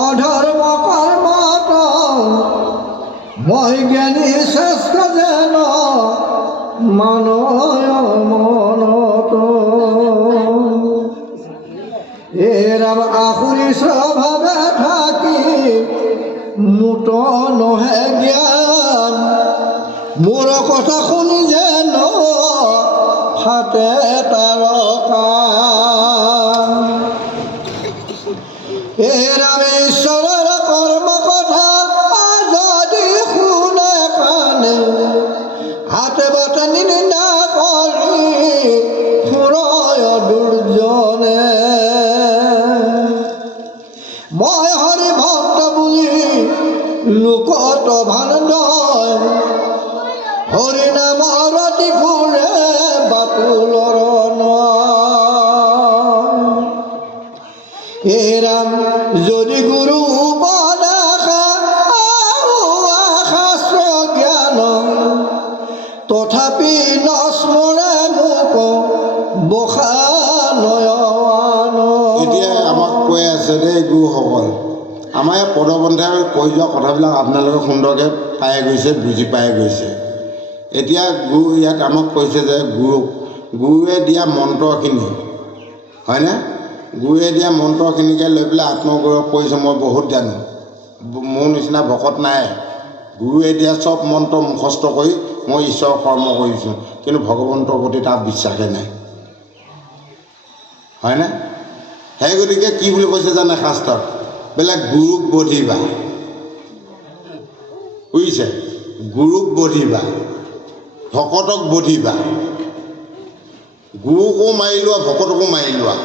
অধর্ম কর্মত মই জ্ঞানী শ্রেষ্ঠ যেন মানয় মনত এরাম আখুরি স্বভাবে থাকি মুট নহে জ্ঞান মোর কথা শুনি যেন ফাটে তাৰ কাণ এৰাম ঈশ্বৰৰ কৰ্ম কথা যদি শুনে কাণে হাতে বাটে নিন্দা কৰি ফুৰয় দুৰ্জনে মই হৰি ভক্ত বুলি লোকত ভাল নয় হৰি নাম ৰতি ফুৰে বাতুলৰ এৰাম যদি গুৰু উপদেশা শাস্ত্ৰ জ্ঞান তথাপি নস্মৰে মোক বসা নয়ন এতিয়া আমাক কৈ আছে দেই গুৰুসকল আমাৰ এই পদবন্ধাই কৈ যোৱা কথাবিলাক আপোনালোকে সুন্দৰকৈ পাই গৈছে বুজি পাই গৈছে এতিয়া গুৰু ইয়াত আমাক কৈছে যে গুৰুৱে দিয়া মন্ত্ৰখিনি হয়নে গুৰুৱে দিয়া মন্ত্ৰখিনিকে লৈ পেলাই আত্মগৌৰৱ কৰিছে মই বহুত জানো মোৰ নিচিনা ভকত নাই গুৰুৱে দিয়া চব মন্ত্ৰ মুখস্থ কৰি মই ঈশ্বৰৰ কৰ্ম কৰিছোঁ কিন্তু ভগৱন্তৰ প্ৰতি তাৰ বিশ্বাসে নাই হয়নে সেই গতিকে কি বুলি কৈছে জানে শাস্ত্ৰত বোলে গুৰুক বধিবা বুজিছে গুৰুক বধিবা ভকতক বধিবা গুৰুকো মাৰি লোৱা ভকতকো মাৰি লোৱা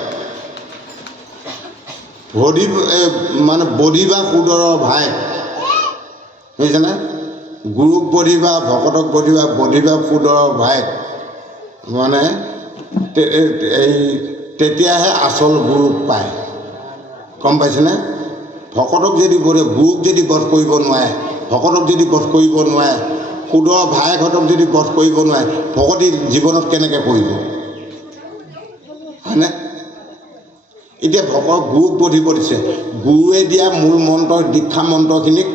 মানে বধিবা সুদৰৰ ভাই বুজিছেনে গুৰুক বধিবা ভকতক বধিবা সুদৰৰ ভাই মানে এই তেতিয়াহে আচল গুৰুক পায় গম পাইছেনে ভকতক যদি বধে গুৰুক যদি বধ কৰিব নোৱাৰে ভকতক যদি বধ কৰিব নোৱাৰে সুদৰ ভায়েকহঁতক যদি বধ কৰিব নোৱাৰে ভকতি জীৱনত কেনেকৈ কৰিব হয়নে এতিয়া গুৰুক বধিব দিছে গুৰুৱে দিয়া মূল মন্ত্ৰ দীক্ষা মন্ত্ৰখিনিক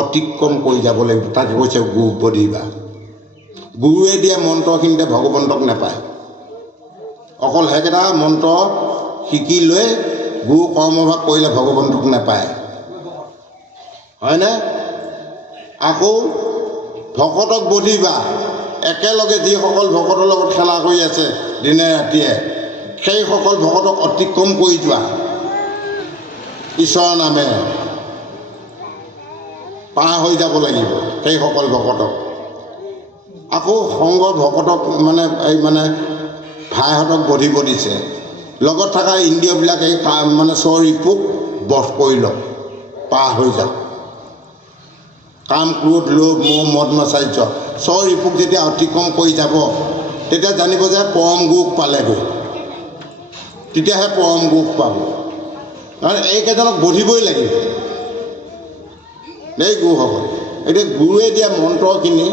অতিক্ৰম কৰি যাব লাগিব তাকে কৈছে গুৰুক বধিবা গুৰুৱে দিয়া মন্ত্ৰখিনিতে ভগৱন্তক নাপায় অকল সেইকেইটা মন্ত্ৰ শিকি লৈ গুৰু কৰ্মভাগ কৰিলে ভগৱন্তক নাপায় হয়নে আকৌ ভকতক বধিবা একেলগে যিসকল ভকতৰ লগত খেলা কৰি আছে দিনে ৰাতিয়ে সেইসকল ভকতক অতিক্ৰম কৰি যোৱা ঈশ্বৰৰ নামেৰে পাৰ হৈ যাব লাগিব সেইসকল ভকতক আকৌ সংঘ ভকতক মানে ভাইহঁতক বধিব দিছে লগত থকা ইন্দ্ৰিয়বিলাক এই মানে স্বৰিপুক বধ কৰি লওক পাৰ হৈ যাওক কাম ক্ৰোধ লোভ মোহ মদ মাচাৰ্য স্বৰিপুক যেতিয়া অতিক্ৰম কৰি যাব তেতিয়া জানিব যে পৰম গুৰুক পালেগৈ তেতিয়াহে পৰম গুৰুক পাব কাৰণ এইকেইজনক বধিবই লাগিব দেই গুৰুসকল এতিয়া গুৰুৱে দিয়া মন্ত্ৰখিনি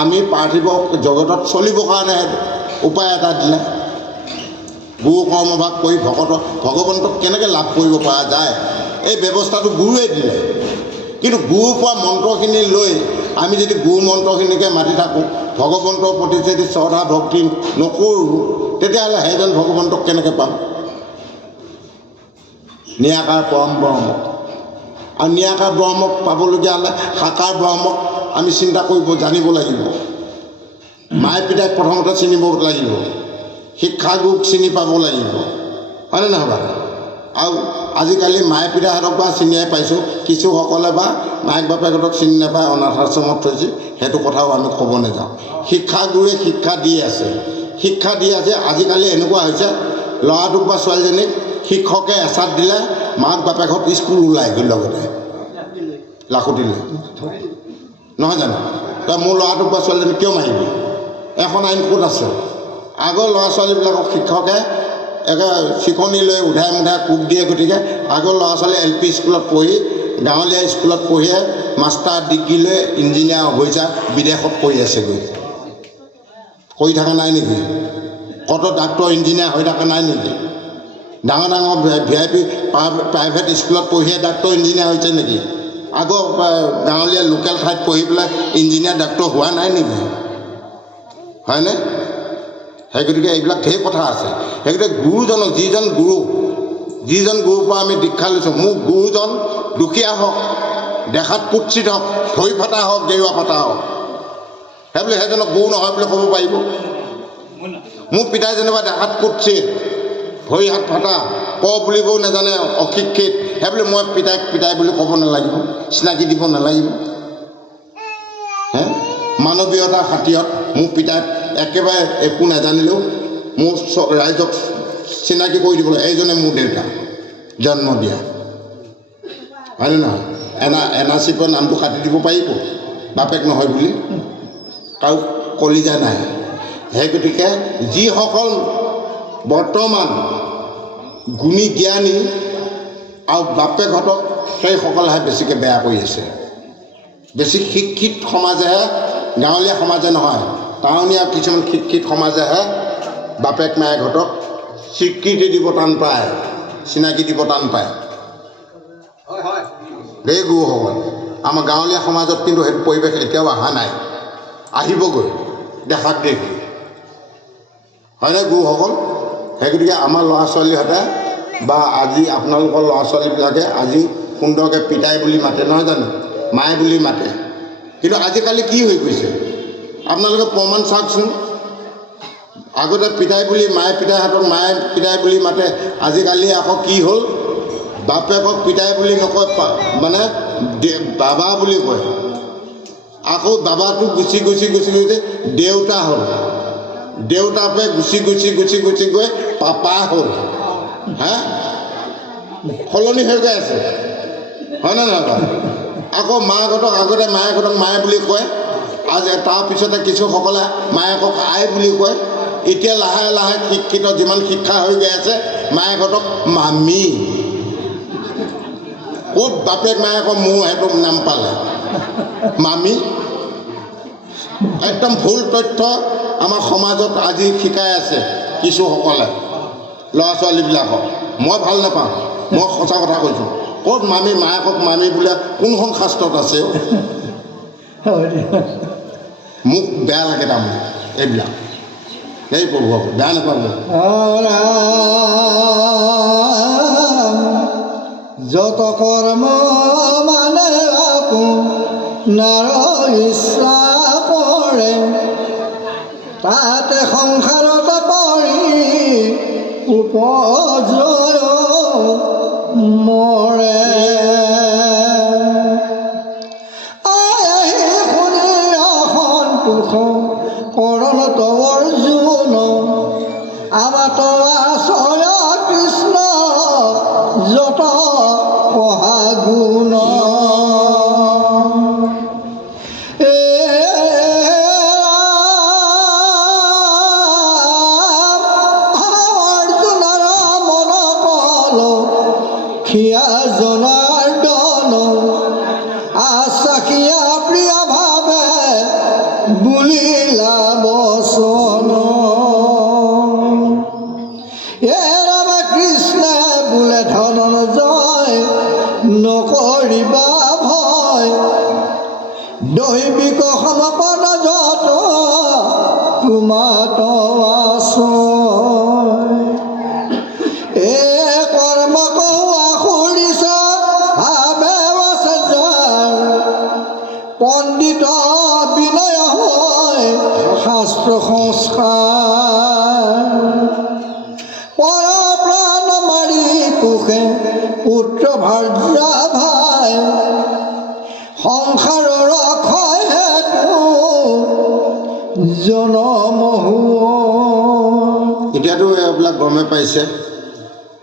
আমি পাৰ্থিৱ জগতত চলিবৰ কাৰণে উপায় এটা দিলে গুৰু কৰ্মভাগ কৰি ভগৱন্তক কেনেকৈ লাভ কৰিব পৰা যায় এই ব্যৱস্থাটো গুৰুৱে দিলে কিন্তু গুৰুৰ পৰা মন্ত্ৰখিনি লৈ আমি যদি গুৰু মন্ত্ৰখিনিকে মাতি থাকোঁ ভগৱন্তৰ প্ৰতি যদি শ্ৰদ্ধা ভক্তি নকৰোঁ তেতিয়াহ'লে সেইজন ভগৱন্তক কেনেকৈ পাম নিৰাকাৰ পৰম ব্ৰহ্মক আৰু নিৰাকাৰ ব্ৰহ্মক পাবলগীয়া হ'লে সাকাৰ ব্ৰহ্মক আমি চিন্তা কৰিব জানিব লাগিব মায়ে পিতাক প্ৰথমতে চিনিব লাগিব শিক্ষাগুৰুক চিনি পাব লাগিব হয়নে নহয় বাৰু আৰু আজিকালি মায়ে পিতাহঁতক বা চিনিয়াই পাইছোঁ কিছুসকলে বা মায়েক বাপেকহঁতক চিনি নাপায় অনাথ আশ্ৰমত থৈছে সেইটো কথাও আমি ক'ব নাযাওঁ শিক্ষাগুৰুৱে শিক্ষা দি আছে আজিকালি এনেকুৱা হৈছে ল'ৰাটোক বা ছোৱালীজনীক শিক্ষকে এচাত দিলে মাক বাপেকহঁত স্কুল ওলাই গ'ল লগতে লাখুটিলে নহয় জানো তই মোৰ ল'ৰাটোক বা ছোৱালীজনীক কিয় মাৰিবি এখন আইন ক'ত আছে আগৰ ল'ৰা ছোৱালীবিলাকক শিক্ষকে একে চিকনি লৈ উধাই মুধাই কোব দিয়ে গতিকে আগৰ ল'ৰা ছোৱালী LP স্কুলত পঢ়ি গাঁৱলীয়া স্কুলত পঢ়িয়ে মাষ্টাৰ ডিগ্ৰী লৈ ইঞ্জিনিয়াৰ হৈ যায় বিদেশত কৰি আছেগৈ কৰি থকা নাই নেকি কত ডাক্তৰ ইঞ্জিনিয়াৰ হৈ থকা নাই নেকি ডাঙৰ ডাঙৰ VIP প্ৰাইভেট স্কুলত পঢ়িয়ে ডাক্তৰ ইঞ্জিনিয়াৰ হৈছে নেকি? আগৰ গাঁৱলীয়া লোকেল ঠাইত পঢ়ি পেলাই ইঞ্জিনিয়াৰ ডাক্তৰ হোৱা নাই নেকি? হয়নে? সেই গতিকে এইবিলাক ঢেৰ কথা আছে। সেই গতিকে গুৰুজনক, যিজন গুৰুৰ পৰা আমি দীক্ষা লৈছোঁ, মোৰ গুৰুজন দুখীয়া হওক, দেখাত কুৎসিত হওক, ভৰি ফটা হওক, গেৰুৱা ফটা হওক, সেইবুলি সেইজনক গুৰু নহয় বুলি ক'ব পাৰিব? মোৰ পিতাই যেনিবা দেখাত কুৎসিত, ভৰি হাত ফটা, ক বুলিবও নাজানে, অশিক্ষিত, সেইবুলি মই পিতাই বুলি ক'ব নালাগিব, চিনাকি দিব নালাগিব? হে, মানৱীয়তাৰ খাতিৰত মোৰ পিতাই একেবাৰে একো নাজানিলেও মোৰ ৰাইজক চিনাকি কৰি দিব লাগে, এইজনে মোৰ দেউতা, জন্ম দিয়া। হয়নে নহয়? NRCৰ নামটো কাটি দিব পাৰিব বাপেক নহয় বুলি? কাৰো কলিজা নাই। সেই গতিকে যিসকল বৰ্তমান গুণী জ্ঞানী আৰু বাপেকহঁতক সেইসকলেহে বেছিকৈ বেয়া কৰি আছে। বেছি শিক্ষিত সমাজেহে, গাঁৱলীয়া সমাজে নহয়, টাউনীয়া কিছুমান শিক্ষিত সমাজেহে বাপেক মায়েকহঁতক স্বীকৃতি দিব টান পায়, চিনাকি দিব টান পায়। দেই গুৰুসকল, আমাৰ গাঁৱলীয়া সমাজত কিন্তু সেইটো পৰিৱেশ এতিয়াও অহা নাই, আহিবগৈ দেখাক দেখি। হয়নে গুৰুসকল? সেই গতিকে আমাৰ ল'ৰা ছোৱালীহঁতে বা আজি আপোনালোকৰ ল'ৰা ছোৱালীবিলাকে আজি সুন্দৰকৈ পিতাই বুলি মাতে, নহয় জানো? মায়ে বুলি মাতে। কিন্তু আজিকালি কি হৈ গৈছে আপোনালোকে প্ৰমাণ চাওকচোন। আগতে পিতাই বুলি মায়ে পিতাইহঁতক মায়ে পিতাই বুলি মাতে, আজিকালি আকৌ কি হ'ল, বাপেকক পিতাই বুলি নকয়, মানে বাবা বুলি কয়। আকৌ বাবাটো গুচি দেউতা হ'ল, দেউতাৰ পৰা গুচি গৈ পাপা হ'ল। হে, সলনি হৈ গৈ আছে, হয়নে নহয় বাৰু? আকৌ মাকহঁতক আগতে মায়েকহঁতক মায়ে বুলি কয়, আজি তাৰপিছতে কিছুসকলে মায়েকক আই বুলি কয়। এতিয়া লাহে লাহে শিক্ষিত যিমান শিক্ষা হৈ গৈ আছে, মায়েকহঁতক মামী। ক'ত বাপেক মায়েকৰ মোৰ সেইটো নাম পালে মামী? একদম ভুল তথ্য আমাৰ সমাজত আজি শিকাই আছে কিছুসকলে ল'ৰা ছোৱালীবিলাকক। মই ভাল নাপাওঁ, মই সঁচা কথা কৈছোঁ। ক'ত মামী, মায়েকক মামী বোলে কোনখন শাস্ত্ৰত আছে? মোক বেয়া লাগে তাৰমানে এইবিলাক। এই প্ৰভু বেয়া নাপাব। যত কৰ্ম মানে আপোনাৰ ইচ্ছা পৰে, তাতে সংসাৰত পৰি উপজয় মৰে। আহি শুনি অসন্তোষ কৰণ তোৰ জোন, আমাৰ আচয় কৃষ্ণ যত পহা গুণ। অৰ্জুনৰ মন কল সিয়া জনাৰ্দন, আচাকিয়া প্ৰিয় ভাৱে বুলিলা বচন। ৰাম কৃষ্ণ বোলে ধনঞ্জয় নকৰিবা ভয়, দৈবিক সমপদ যত তোমাত আশ্ৰয়। কৰ্ম কোৱা শুনিছ ভাবে পণ্ডিত বিনয় হয় শাস্ত্ৰ সংস্কাৰ। পৰ প্ৰাণ মাৰি পোষে পুত্ৰ ভাৰ্যা ভাই, সংসাৰৰ ক্ষয় হেতু জনম হোৱা। এতিয়াতো এইবিলাক গমে পাইছে,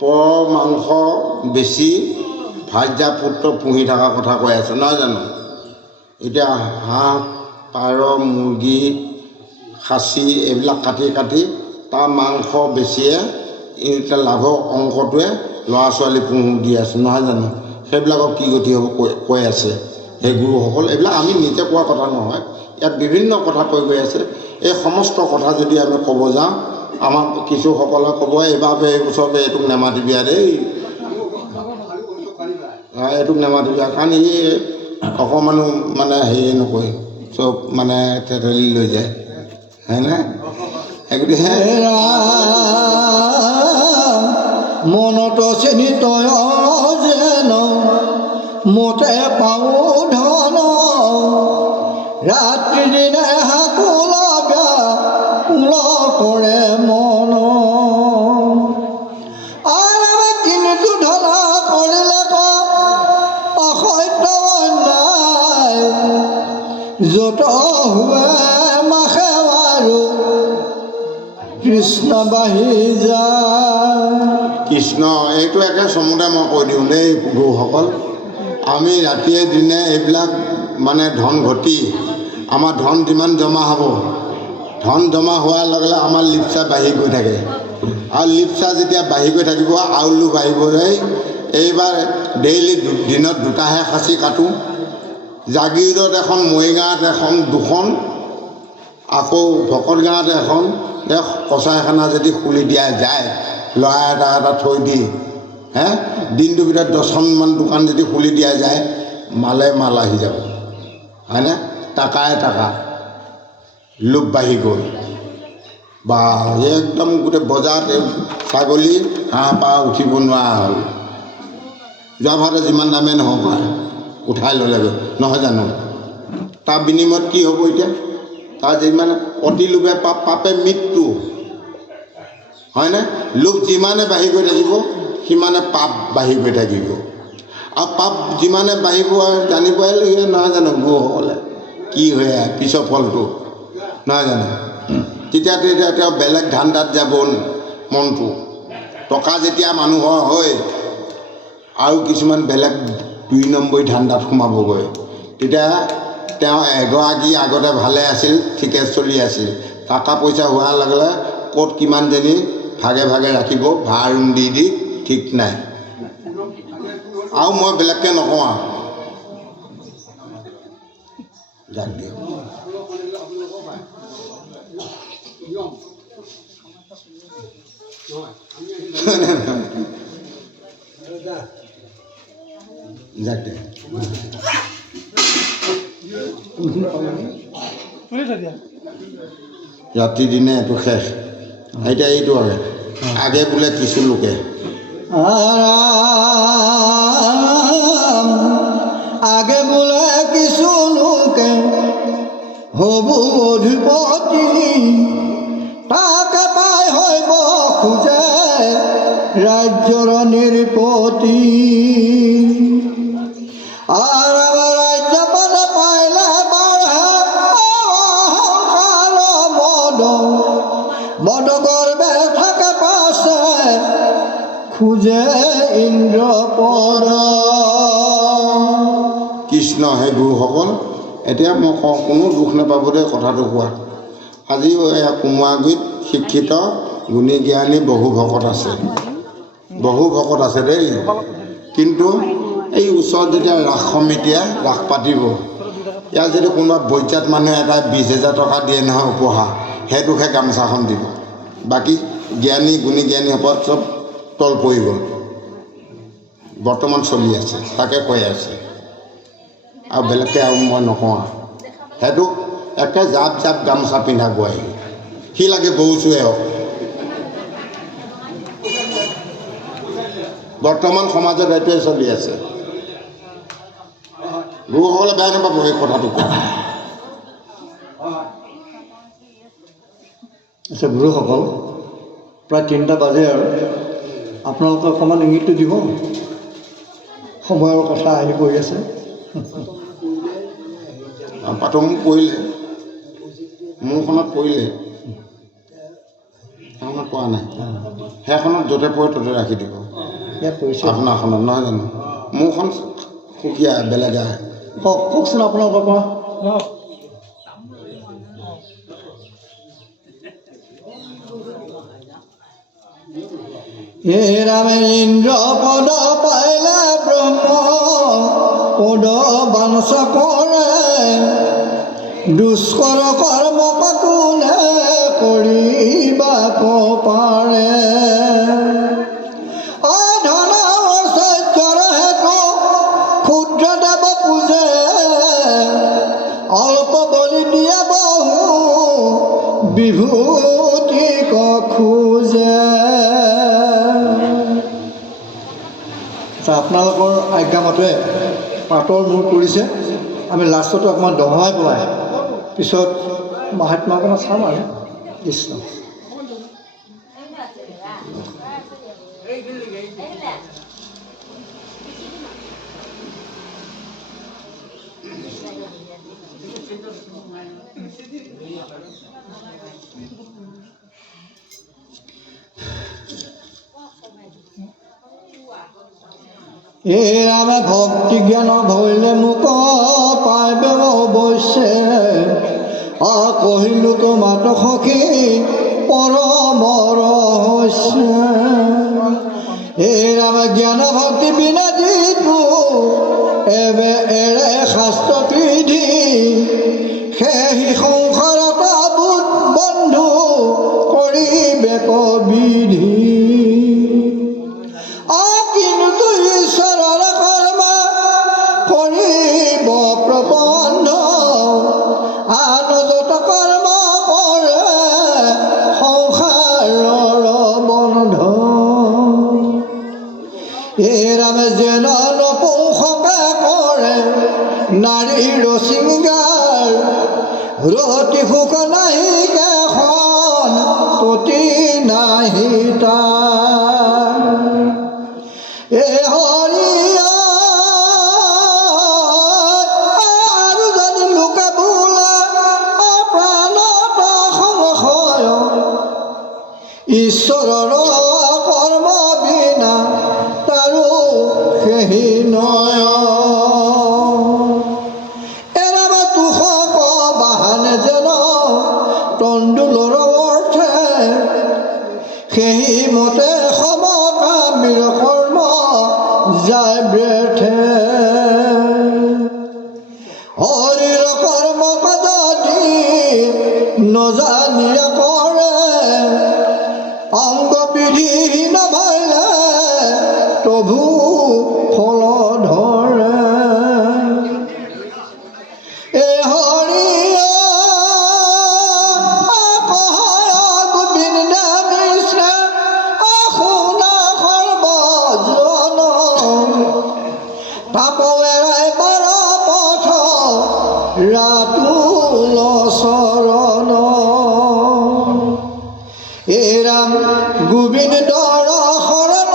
পৰ মাংস বেছি ভাৰ্যা পুত্ৰ পুহি থকা কথা কৈ আছে, নহয় জানো? এতিয়া হাঁহ, পাৰ, মুৰ্গী, খাচী এইবিলাক কাটি তাৰ মাংস বেছিয়ে এতিয়া লাভৰ অংশটোৱে ল'ৰা ছোৱালী পুহু দি আছে, নহয় জানো? সেইবিলাকক কি গতি হ'ব কৈ আছে সেই গুৰুসকল। এইবিলাক আমি নিজে কোৱা কথা নহয়, ইয়াত বিভিন্ন কথা কৈ গৈ আছে। এই সমস্ত কথা যদি আমি ক'ব যাওঁ আমাৰ কিছুসকলে ক'ব এইবাৰ এইবছৰ এইটোক নেমাতিবি দেই, এইটোক নেমাতিবি, কাৰণ ই অকণমানো মানে হেৰি নকৰে, চব মানে থেতেলি লৈ যায়, হয়নে? গতিকে মনত চিনি তয় যেন মতে পাওঁ ধন, ৰাত্ৰি দিনে হাকুল ব্যাকুল কৰে মন। আৰু কিন্তু ধন কৰিলে অসত্য অন্যায়, যত হুৱে মাখে আৰু কৃষ্ণ বাঢ়ি যায়। কৃষ্ণ এইটো একে চমুতে মই কৈ দিওঁ দেই গুৰুসকল, আমি ৰাতিয়ে দিনে এইবিলাক মানে ধন ঘটি আমাৰ ধন যিমান জমা হ'ব, ধন জমা হোৱাৰ লগে লগে আমাৰ লিপচা বাঢ়ি গৈ থাকে, আৰু লিপচা যেতিয়া বাঢ়ি গৈ থাকিব আৰু লোভ বাঢ়িব যায়। এইবাৰ ডেইলি দিনত দুটাহে খাচী কাটোঁ, জাগিৰোডত এখন, মৰিগাঁৱত এখন, দুখন, আকৌ ভকত গাঁৱত এখন, কচাইখানা যদি খুলি দিয়া যায়, ল'ৰা এটা থৈ দি দিনটোৰ ভিতৰত 10খনমান দোকান যদি খুলি দিয়া যায়, মালে মাল আহি যাব, হয়নে? টাকাই টাকা, লোভ বাঢ়ি গ'ল বা একদম গোটেই বজাৰত ছাগলী হাঁহ পাৰ উঠিব নোৱাৰা হ'ল। যোৱাবাৰতে যিমান দামে নহওক উঠাই ল'লেগৈ, নহয় জানো? তাৰ বিনিময়ত কি হ'ব এতিয়া? তাৰ যিমান অতি লোভে পাপে মৃত্যু, হয়নে? লোভ যিমানে বাঢ়ি গৈ থাকিব সিমানে পাপ বাঢ়ি গৈ থাকিব, আৰু পাপ যিমানে বাঢ়িব জানিবই লাগে, নহয় জানো গুৰুসকলে? কি হয় পিছৰ ফলটো, নহয় জানো? তেতিয়া তেওঁ বেলেগ ধান্দাত যাব মনটো, টকা যেতিয়া মানুহৰ হয় আৰু কিছুমান বেলেগ 2 নম্বৰী ধান্দাত সোমাবগৈ। তেতিয়া তেওঁ এগৰাকী আগতে ভালে আছিল, ঠিকে চলি আছিল, টকা পইচা হোৱাৰ লগে লগে ক'ত কিমানজনী ভাগে ভাগে ৰাখিব, ভাড়া ৰুম দি ঠিক নাই। আৰু মই বেলেগকৈ নকওঁ আৰু যাক দিয়ক। যাক দে ৰাতি দিনে এইটো শেষ। এতিয়া এইটো আগে বোলে কিছু লোকে আগে বোলে কিছু লোকে হবু অধিপতি, তাকে পাই হইব খোজে ৰাজ্যৰ নিৰপতি। আৰু ৰাজ্যপাল পাইলে অহংকাৰ মদ গৰ্বে থাকে পাছে খোজে ইন্দ্ৰ পদ। কৃষ্ণ। সেই গুৰুসকল এতিয়া মই কওঁ, কোনো দুখ নাপাব দেই কথাটো কোৱাত। আজিও এয়া কোমোৰাগুৰিত শিক্ষিত গুণী জ্ঞানী বহু ভকত আছে, বহু ভকত আছে দেই। কিন্তু এই ওচৰত যেতিয়া ৰাস সমিতিয়ে ৰাস পাতিব, ইয়াত যদি কোনোবা বৈজাত মানুহে এটা 20,000 টকা দিয়ে নহয় উপহাৰ, সেইটোকহে গামোচাখন দিব। বাকী জ্ঞানী গুণী জ্ঞানীসকল চব তল পৰি গ'ল। বৰ্তমান চলি আছে, তাকে কৈ আছে আৰু বেলেগকৈ আৰু মই নকওঁ। সেইটো একে জাপ জাপ গামোচা পিন্ধা গৈ সি লাগে গৰু চুৱে হওক। বৰ্তমান সমাজত এইটোৱে চলি আছে। গুৰুসকলে বেয়া নাপাব এই কথাটো কোৱা। আচ্ছা গুৰুসকল, প্ৰায় 3টা বাজে আৰু আপোনালোকে অকণমান ইংগিতটো দিব, সময়ৰ কথা আহি পৰি আছে। পাতং পৰিলে, মোৰখনত পৰিলে, সেইখনত পৰা নাই। সেইখনত য'তে পৰে ত'তে ৰাখি দিব। ইয়াত পৰিছে আপোনাৰখনত নহয় জানো? মোৰখন সুকীয়া বেলেগ আহে। কওকচোন আপোনালোকৰ পৰা। হে ৰামে ইন্দ্ৰ পদ পাইলে ব্ৰহ্ম পদ বাঞ্ছা কৰে, দুষ্কৰ কৰ্ম কোনে কৰিবা ক পাৰে ধন ঐশ্বৰ্যৰ হেতু ক্ষুদ্ৰ দেৱ পূজে অল্প বলি দিয়ে বহু বিভূতি খোজে। আপোনালোকৰ আজ্ঞামতে পাতৰ মূৰ কৰিছে। আমি লাষ্টতো অকণমান দহৰাই পেলাই পিছত মহাত্মা অকণমান চাম আৰু কৃষ্ণ। এই ৰামে ভক্তি জ্ঞান ভৈলে মোক পাইবে অৱশ্যে কহিলো তোমাত সখী পৰমৰ হৈছে। এই ৰামে জ্ঞান ভক্তি বিনা যিটো এবে এৰে শাস্ত্ৰ বিধি সেই সংসাৰত বন্ধু কৰিবে কবিধি। কিন্তু ঈশ্বৰৰ কৰ্ম কৰিব প্ৰবন্ধ আন যত কৰ্ম কৰে সংসাৰৰ বন্ধ। এই ৰামে যেন নপুংসকে কৰে নাৰীৰ শৃংগাৰ ৰতি সুখ নাহি কেখন ততি নাহি তাৰ। এ হৰিয়া আৰু যদি লোকে বোলে প্ৰাণত সংশয় ঈশ্বৰৰ কৰ্ম বিনা তাৰো সেই নয়। এৰাবা তুষক বাহানে যেন তণ্ডুলৰ অৰ্থে সেই মতে সমকামীৰ কৰ্ম যায় ব্যৰ্থে। হৰিৰ কৰ্ম যদি নজানিয়া কৰে অংগ বিধিহীন ভাইলে প্ৰভু ফল ধৰে। এ হৰিয়া কহায় গোবিন্দ মিশ্ৰ শুনা সৰ্বজন তাপৱেৰাই বাৰ পথ ৰাতুল চৰণ। এ ৰাম গোবিন্দৰ শৰণ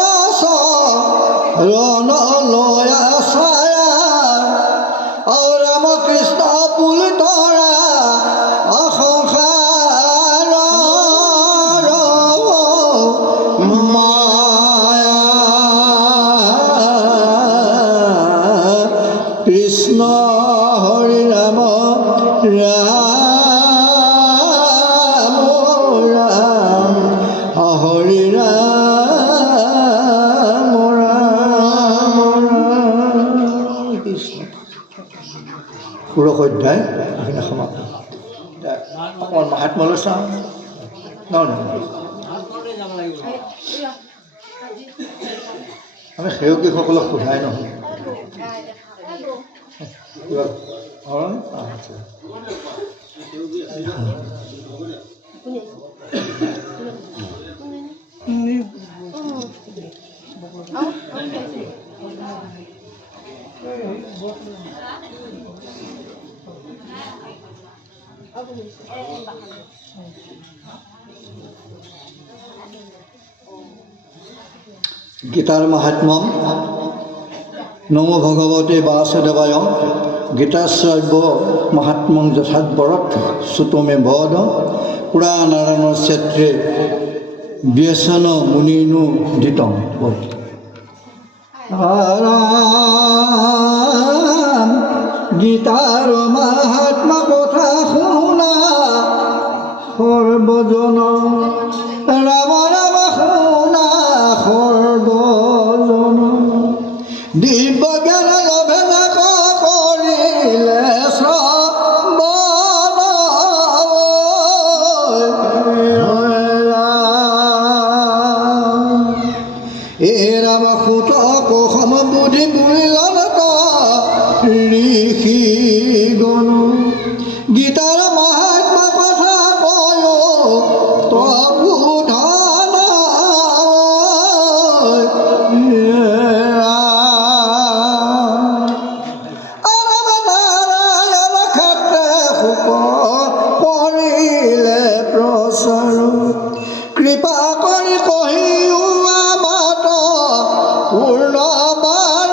ৰণ লয়া ছায়া ৰাম কৃষ্ণ পুলি তৰা সংসাৰ মায়া। কৃষ্ণ হৰি ৰাম ৰাম ৰাম হৰি ৰাম ৰাম ৰাম কৃষ্ণ। ষোড়শ অধ্যায় এইখিনি সমাপ্ত। অকণমান মহাত্মালৈ চাওঁ নহয় আমি সেৱকীসকলক সোধাই নহয় কিবা আছে। গীতাৰ মাহাত্ম্যম নমো ভগৱতে বাসুদেৱায় গীতাশ্ৰব্য মাহাত্ম্যং যথাৎপৰত শ্ৰুতমে বদ পুৰাণাৰায়ণ ক্ষেত্ৰে ব্যসন মুনিনো দিতম। গীতাৰ মাহাত্মা কথা শুনা সৰ্বজন ৰাম ৰাম শুনা সৰ্বজন দিব্য জ্ঞান লভে যাক কৰিলে শ্ৰৱণ। 啊。হে ৰাম সুত কোশম বুদ্ধি বুলিলন ঋষি গণ গীতাৰ মহাত্মা কথা কয় তবুধন ৰাম নাৰায়ণ ক্ষেত্ৰে সুখ কৰিলে প্ৰচাৰ কৃপা কৰি কহিও মাত পূৰ্ণ বাৰ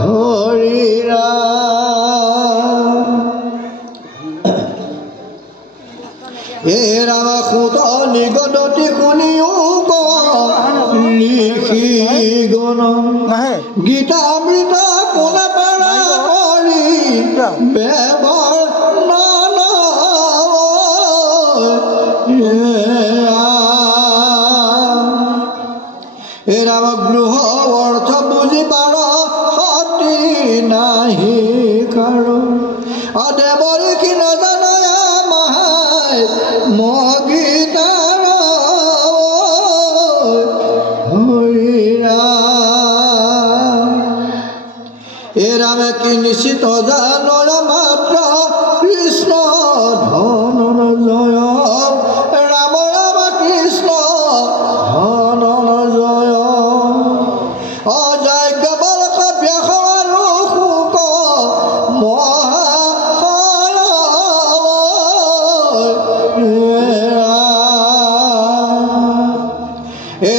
হৰি ৰাম হে ৰাম সুত নিগদতি শুনিও লিখি গণ গীতামৃত কোনে পাৰা কৰি বেবৰ ৰাম গৃহ অৰ্থ বুজি পাৰ সতী নাহি কাৰো দেৱৰী কি নজানয় মহাই মগীতাৰ হৰি ৰাম ৰামে কি নিশ্চিত জানৰ মাত্ৰ কৃষ্ণ ধনঞ্জয় ৰাম ৰাম কৃষ্ণ ধনঞ্জয় অযজ্ঞ বলক ব্যাস আৰু শুক মহাশয়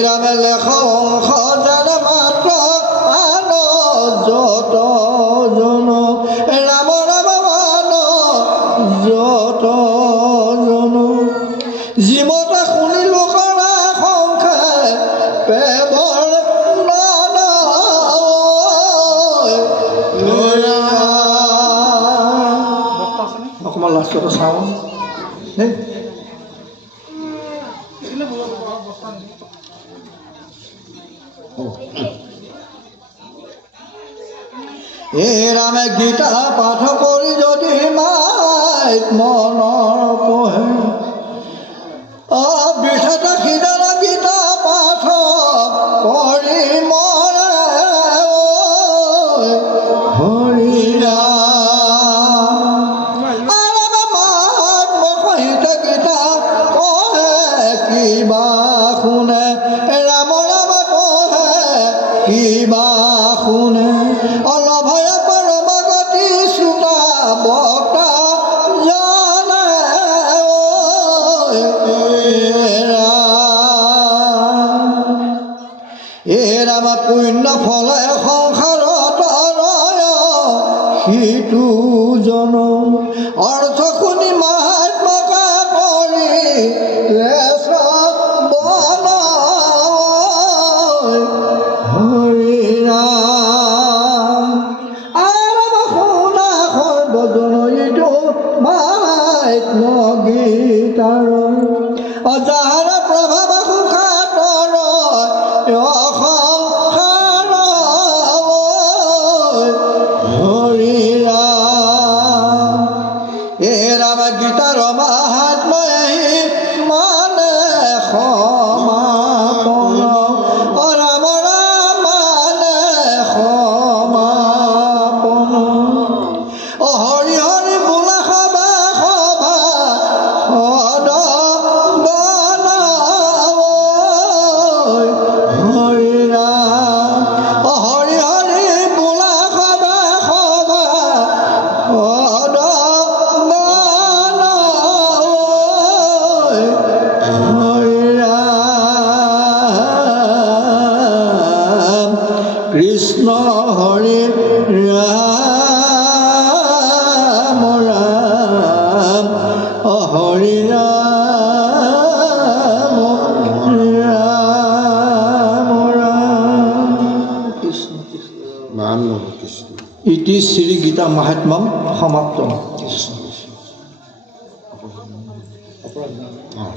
ৰামে লেখ অংশ জানে মাত্ৰ আন যত জন ৰাম ৰাম মান যত জন জীৱতে শুনিলো কৰা সংখ্যা পেবৰ অকণমান লাষ্টতে চাওঁ দেই হে ৰামে গীতা পাঠ কৰি যদি মাইক মনৰ পঢ়ে বিশেষ সিজন গীতা পাঠ কৰি মৰে হৰি ৰাম সহিত গীতা পঢ়ে কিবা শুনে ৰাম ৰাম পঢ়ে কিবা শুনে অলভয় পৰম গতি শ্ৰোতা বক্তা জানে ৰাম পুণ্য ফলে সংসাৰত ৰয় সিটো জন অৰ্থ শুনি মহাত্মকা কৰি বন হৰি ৰাম শুনা সৰ্বজন ইটো মহাত্ম গীতাৰ যাহাৰ প্ৰভাৱ সুখাতৰ অসংসাৰ হৰি ৰাম ৰাম গীতাৰ মাহাত্ম্যই মানে সমাপন ৰাম ৰাম মানে সমাপন হৰি হৰি বোলা সভা সভা সদ বন হৰি ৰাম হৰি হৰি বোলা সভা সভা সদ বন হৰি ৰাম কৃষ্ণ হৰি ৰাম ৰাম হৰি ৰাম ৰাম ৰাম কৃষ্ণ কৃষ্ণ নাম নম কৃষ্ণ ইতি শ্ৰী গীতা মাহাত্ম্যম সমাপ্তম কৃষ্ণ অঁ